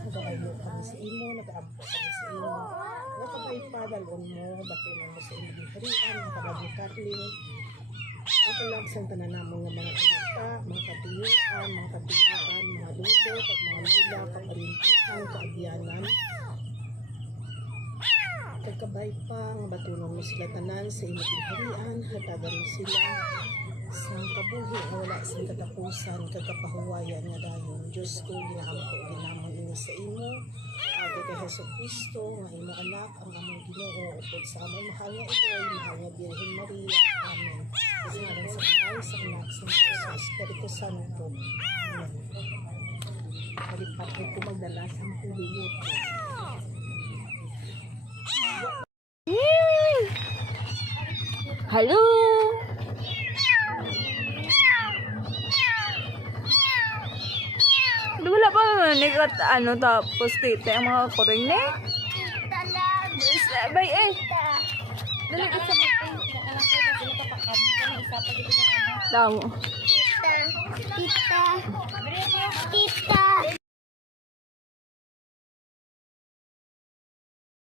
nagabayo kami sa imo, nagaampo kami sa imo. Nakabay pa, dalon mo, batunan mo sa imo din harian, ang kalabing karling. Ito lang sa tanan namong nga mga kumata, mga katiyuan, mga katiyaan, mga lulo, pag mga lula, kaparintihan, kaagyanan. Kagkabay pa, nga batunan mo sila tanan sa imo din harian, hatagan mo sila sa kabuhi na wala sa katapusan, kagapahuwayan nga dayon. Diyos ko, ginaampo, ginamon ini sa imo. Ate kay Heso Kristo, nga imo anak, ang among Ginoo, upod sa among mahal nga Iloy, mahal nga Birhen Maria. Amen. Sa ngalan sa Ama, sa Anak, sa Jesus, Espiritu Santo. Amen. Kalipat ko magdala sa puliyot. Hello. Wala pa nikat ano tapos tite ang mga kuring ni. Bay dali ka sa Tamo. Tita.